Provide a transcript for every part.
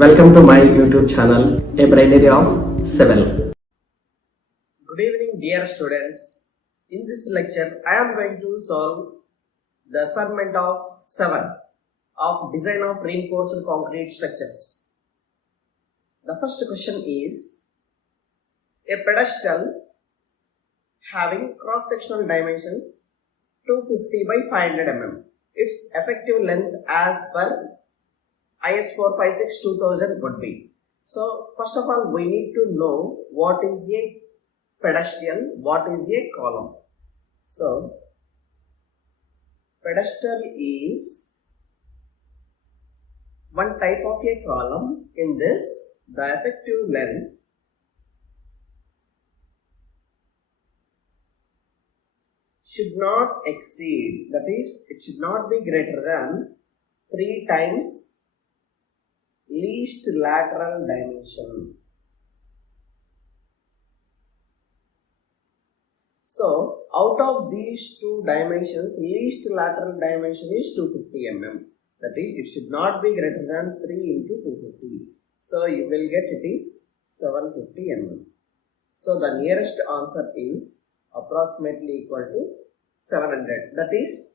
Welcome to my YouTube channel, A Binary of Civil. Good evening, dear students. In this lecture, I am going to solve the assignment of 7 of design of reinforced concrete structures. The first question is, a pedestal having cross-sectional dimensions 250 by 500 mm. Its effective length as per IS 456-2000 would be. So, first of all, we need to know what is a pedestal, what is a column. So, pedestal is one type of a column. In this, the effective length should not exceed, that is, it should not be greater than 3 times least lateral dimension. So, out of these two dimensions, least lateral dimension is 250 mm. That is, it should not be greater than 3 into 250. So, you will get it is 750 mm. So, the nearest answer is approximately equal to 700. That is,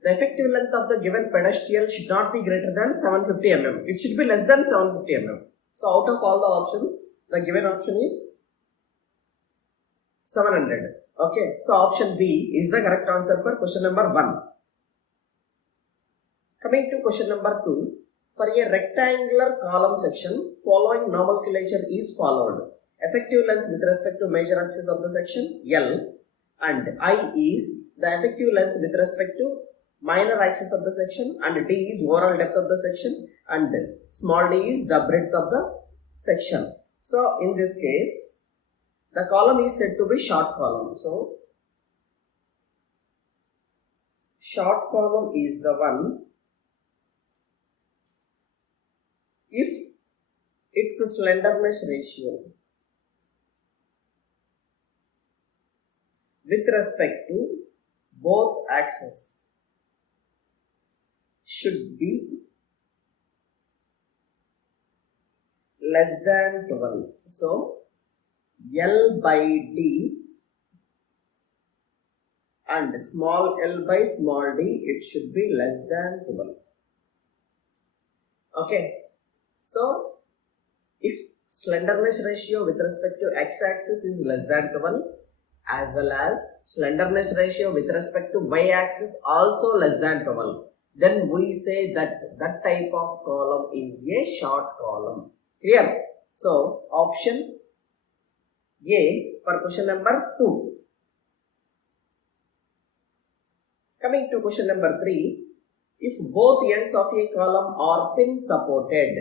the effective length of the given pedestal should not be greater than 750 mm. It should be less than 750 mm. So, out of all the options, the given option is 700. Okay, so option B is the correct answer for question number 1. Coming to question number 2, for a rectangular column section, following nomenclature is followed. Effective length with respect to major axis of the section L, and I is the effective length with respect to minor axis of the section, and D is overall depth of the section, and small d is the breadth of the section. So, in this case, the column is said to be short column. So, short column is the one if its slenderness ratio with respect to both axes should be less than 12. So, L by D and small l by small d, it should be less than 12. Okay. So, if slenderness ratio with respect to x-axis is less than 12, as well as slenderness ratio with respect to y-axis also less than 12, then we say that that type of column is a short column. Clear? So, option A for question number 2. Coming to question number 3, if both ends of a column are pin supported,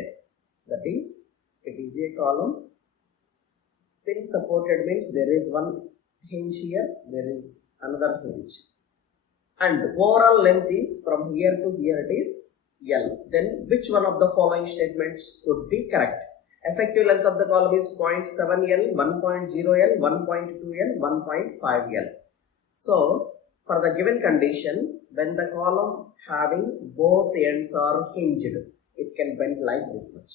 that is, it is a column, pin supported means there is one hinge here, there is another hinge, and overall length is from here to here it is L, then which one of the following statements could be correct? Effective length of the column is 0.7L, 1.0L, 1.2L, 1.5L. So, for the given condition, when the column having both ends are hinged, it can bend like this much.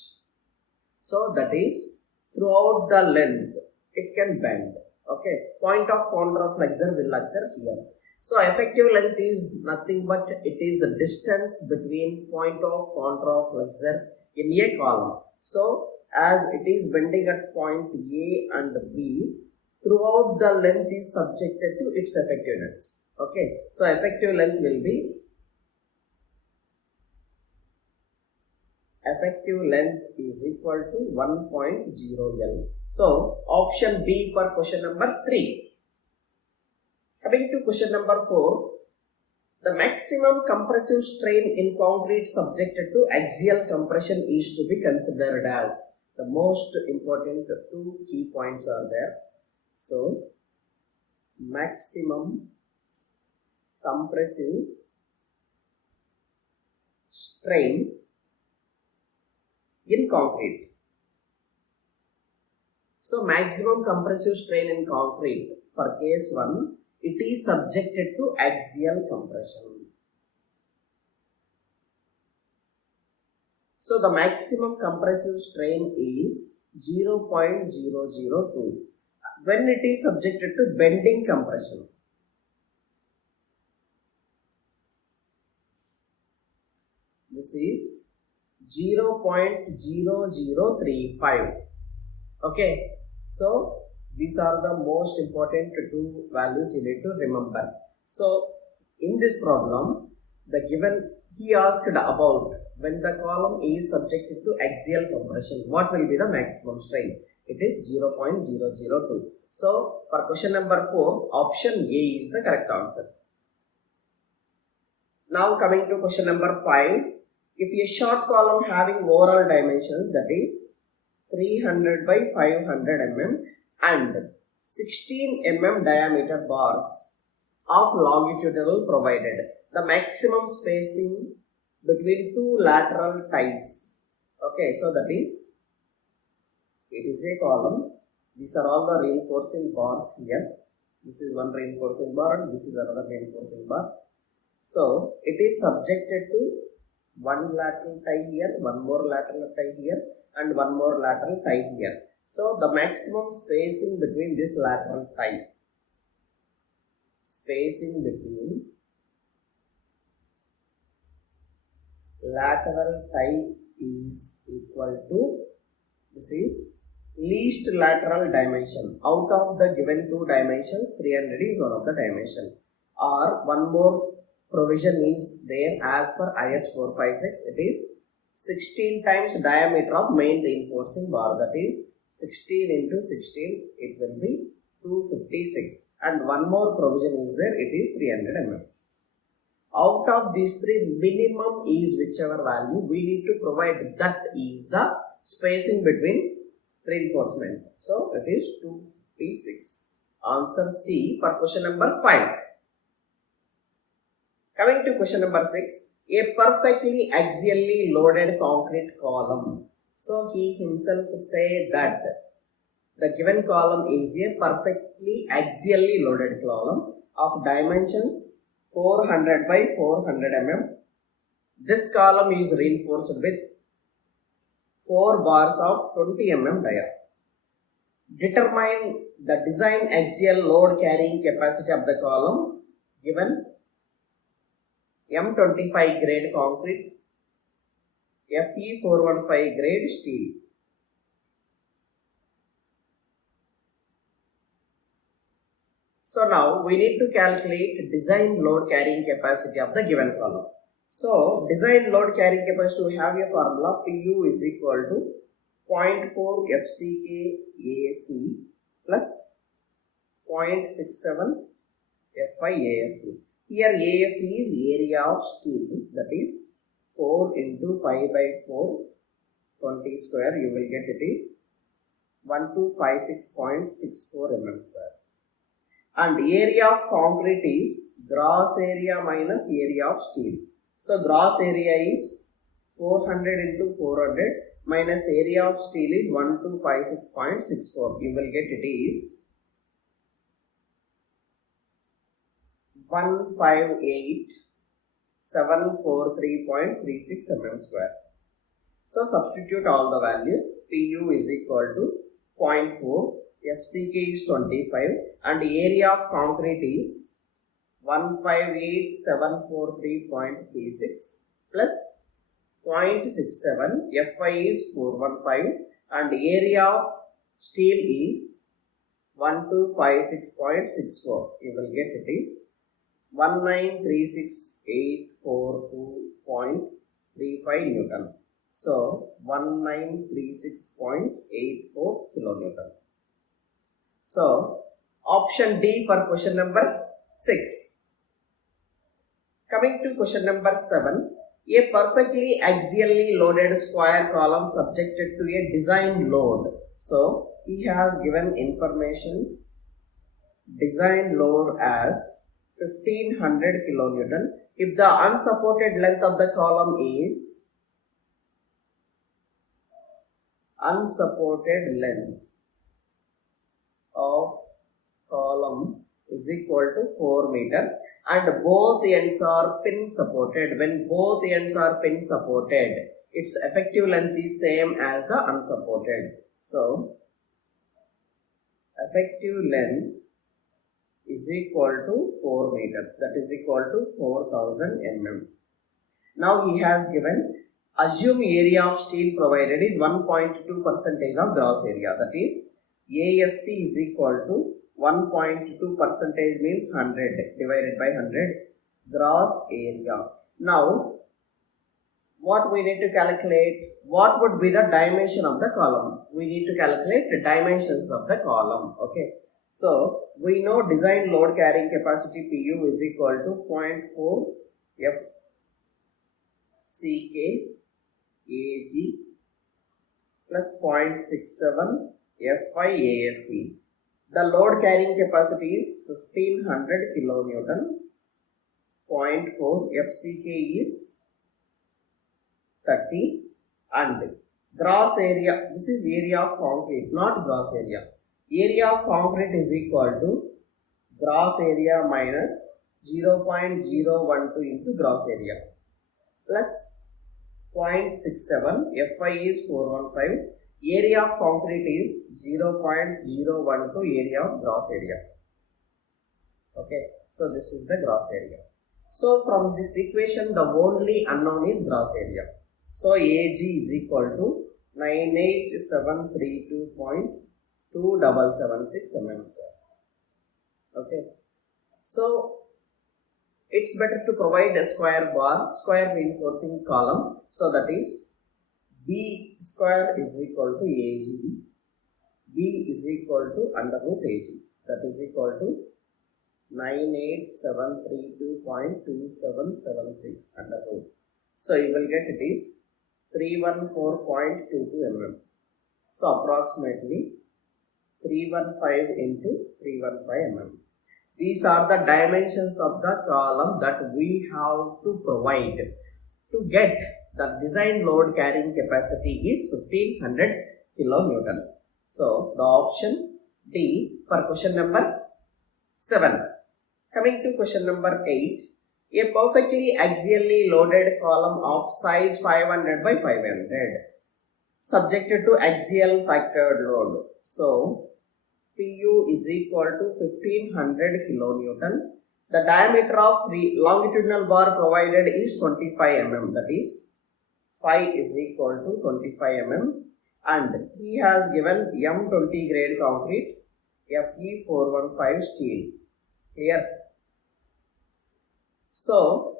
So, that is, throughout the length, it can bend. Okay, point of contour flexure will occur here. So, effective length is nothing but it is a distance between point of contour flexure in a column. So, as it is bending at point A and B, throughout the length is subjected to its effectiveness. Okay, so effective length will be, effective length is equal to 1.0L. So, option B for question number 3. Coming to question number 4, the maximum compressive strain in concrete subjected to axial compression is to be considered as. The most important 2 key points are there. So, maximum compressive strain in concrete. So, maximum compressive strain in concrete for case 1, it is subjected to axial compression. So the maximum compressive strain is 0.002 when it is subjected to bending compression. This is 0.0035. Okay, so these are the most important two values you need to remember. So in this problem, he asked about when the column is subjected to axial compression, what will be the maximum strain? It is 0.002. So for question number 4, option A is the correct answer. Now coming to question number 5, if a short column having overall dimensions, that is 300 by 500 mm and 16 mm diameter bars of longitudinal provided, the maximum spacing between two lateral ties. Okay, so that is, it is a column. These are all the reinforcing bars here. This is one reinforcing bar and this is another reinforcing bar. So it is subjected to one lateral tie here, one more lateral tie here, and one more lateral tie here. So the maximum spacing between this lateral tie, is equal to, this is least lateral dimension. Out of the given two dimensions, 300 is one of the dimension. Or one more provision is there as per IS 456. It is 16 times diameter of main reinforcing bar, that is 16 into 16, it will be 256, and one more provision is there, it is 300 mm. Out of these three, minimum is whichever value, we need to provide that is the spacing between reinforcement. So it is 256. Answer C for question number 5. Coming to question number 6, a perfectly axially loaded concrete column. So he himself said that the given column is a perfectly axially loaded column of dimensions 400 by 400 mm. This column is reinforced with 4 bars of 20 mm dia. Determine the design axial load carrying capacity of the column given M25 grade concrete, Fe415 grade steel. So now we need to calculate design load carrying capacity of the given column. So design load carrying capacity, we have a formula, Pu is equal to 0.4 FCK AAC plus 0.67 Fi ASC. Here ASC is area of steel, that is 4 into pi by 4, 20 square, you will get it is 1256.64 mm square. And area of concrete is gross area minus area of steel. So gross area is 400 into 400 minus area of steel is 1256.64. You will get it is 158,743.36 mm square. So substitute all the values. Pu is equal to 0.4, FCK is 25 and area of concrete is 158,743.36 plus 0.67, Fi is 415 and area of steel is 1256.64. You will get it is 1936,842.35 Newton. So 1936.84 kilonewton. So option D for question number 6. Coming to question number 7, a perfectly axially loaded square column subjected to a design load. So he has given information design load as 1500 kilonewton. If the unsupported length of the column is is equal to 4 meters and both ends are pin supported. When both ends are pin supported, its effective length is same as the unsupported. So effective length is equal to 4 meters, that is equal to 4000 mm. Now he has given assume area of steel provided is 1.2% of gross area, that is ASC is equal to 1.2% means 100 divided by 100 gross area. Now what we need to calculate? What would be the dimension of the column? We need to calculate the dimensions of the column. Okay. So we know design load carrying capacity PU is equal to 0.4 FCK AG plus 0.67 FI ASC. The load carrying capacity is 1500 kilonewton. 0.4 FCK is 30 and gross area, this is area of concrete, not gross area. Area of concrete is equal to gross area minus 0.012 into gross area plus 0.67, Fi is 415, area of concrete is 0.012 area of gross area. Okay, so this is the gross area. So from this equation the only unknown is gross area. So AG is equal to 98732.2776 mm square. Okay. So it's better to provide a square bar, square reinforcing column. So that is B square is equal to AG. B is equal to under root AG. That is equal to 98732.2776 under root. So you will get it is 314.22 mm. So approximately 315 into 315 mm. These are the dimensions of the column that we have to provide to get the design load carrying capacity is 1500 kilonewton. So the option D for question number 7. Coming to question number 8. A perfectly axially loaded column of size 500 by 500 subjected to axial factored load. So PU is equal to 1500 kilonewton. The diameter of the longitudinal bar provided is 25 mm, that is phi is equal to 25 mm, and he has given M20 grade concrete, Fe415 steel. Here. So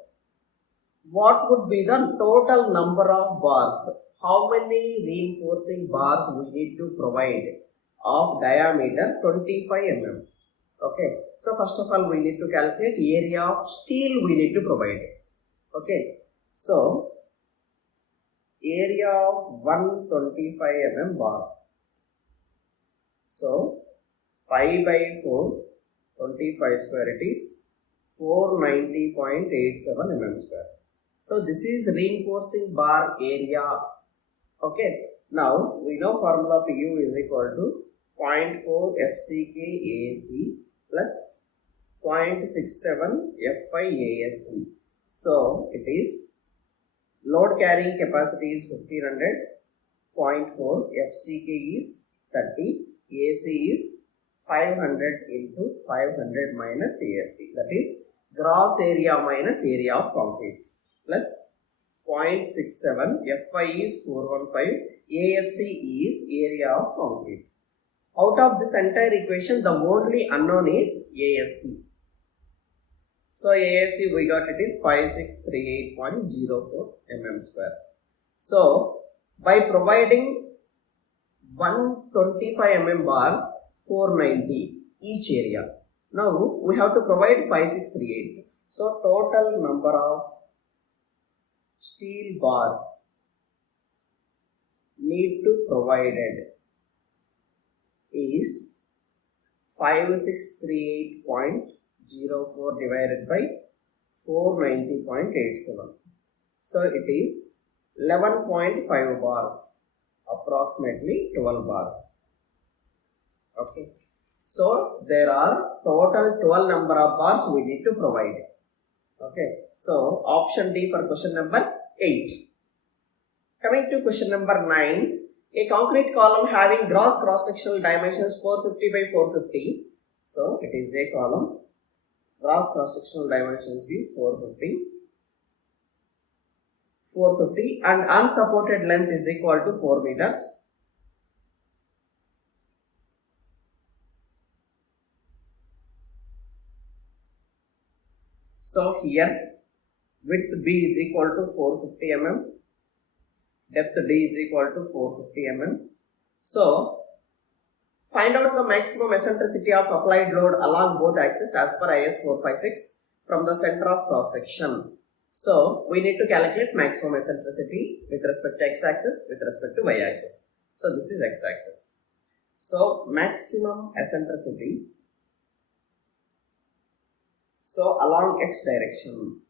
what would be the total number of bars? How many reinforcing bars we need to provide of diameter 25 mm? Okay, so first of all we need to calculate area of steel we need to provide. Okay, so area of 125 mm bar. So pi by 4, 25 square, it is 490.87 mm square. So this is reinforcing bar area. Okay, now we know formula PU is equal to 0.4 FCK AAC plus 0.67 FI ASC. So it is load carrying capacity is 1500, 0.4 FCK is 30, AC is 500 into 500 minus ASC, that is gross area minus area of concrete, plus 0.67 Fi is 415, ASC is area of concrete. Out of this entire equation the only unknown is ASC. So ASC we got it is 5638.04 mm square. So by providing 125 mm bars, 490 each area. Now we have to provide 5638. So total number of steel bars need to provided is 5638.04 divided by 490.87. So it is 11.5 bars, approximately 12 bars. Okay, so there are total 12 number of bars we need to provide. Okay, so option D for question number 8. Coming to question number 9. A concrete column having gross cross-sectional dimensions 450 by 450. So it is a column. Gross cross-sectional dimensions is 450 and unsupported length is equal to 4 meters. So here width B is equal to 450 mm, depth D is equal to 450 mm. So find out the maximum eccentricity of applied load along both axes as per IS 456 from the center of cross section. So we need to calculate maximum eccentricity with respect to x-axis, with respect to y-axis. So this is x-axis. So maximum eccentricity, so along x direction,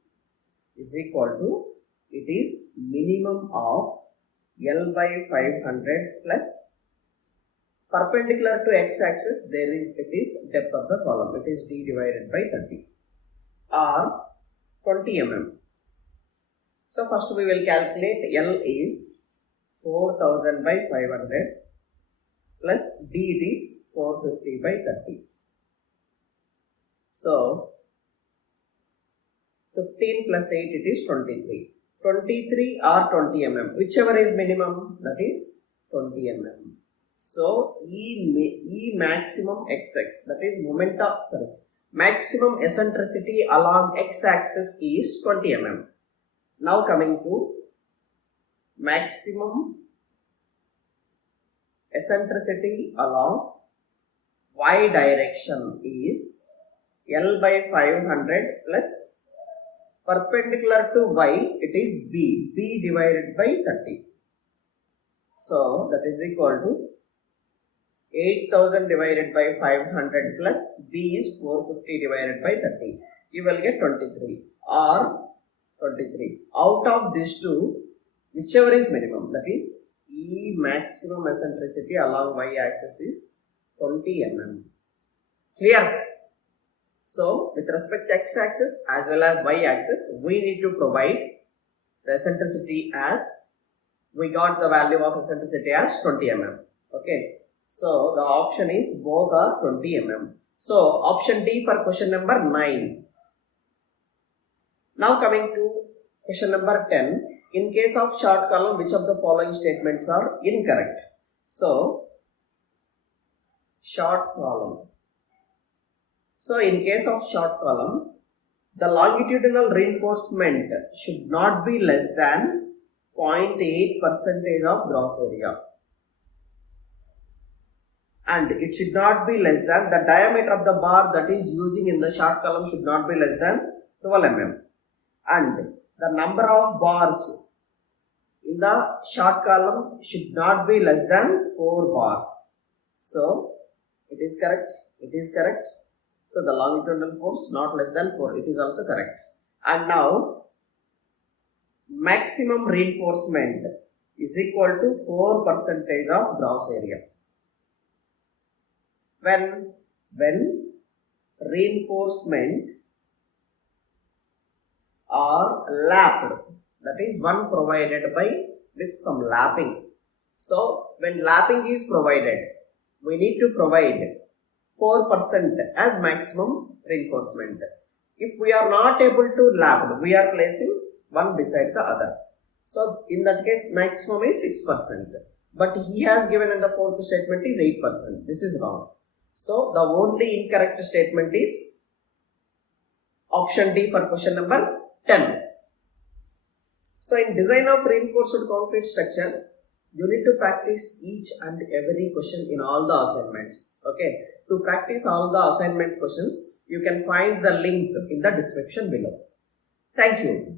is equal to, it is minimum of L by 500 plus perpendicular to x-axis, it is depth of the column, it is d divided by 30 or 20 mm. So first we will calculate L is 4000 by 500 plus d it is 450 by 30. So 15 plus 8 it is 23. 23 or 20 mm, whichever is minimum, that is 20 mm. So E maximum xx, that is maximum eccentricity along x-axis is 20 mm. Now coming to maximum eccentricity along y direction is L by 500 plus perpendicular to y, it is b divided by 30. So that is equal to 8000 divided by 500 plus b is 450 divided by 30. You will get 23 or 23. Out of these two, whichever is minimum, that is E maximum eccentricity along y-axis is 20 mm. Clear? So with respect to x-axis as well as y-axis, we need to provide the eccentricity as, we got the value of eccentricity as 20 mm. Okay. So the option is both are 20 mm. So option D for question number 9. Now coming to question number 10. In case of short column, which of the following statements are incorrect? So short column. So in case of short column, the longitudinal reinforcement should not be less than 0.8% of gross area. And it should not be less than, the diameter of the bar that is using in the short column should not be less than 12 mm. And the number of bars in the short column should not be less than 4 bars. So it is correct. It is correct. So the longitudinal force not less than 4. It is also correct. And now maximum reinforcement is equal to 4% of gross area. When reinforcement are lapped, that is one provided by with some lapping. So when lapping is provided, we need to provide 4% as maximum reinforcement. If we are not able to lap, we are placing one beside the other. So in that case, maximum is 6%. But he has given in the fourth statement is 8%. This is wrong. So the only incorrect statement is option D for question number 10. So in design of reinforced concrete structure, you need to practice each and every question in all the assignments. Okay. To practice all the assignment questions, you can find the link in the description below. Thank you.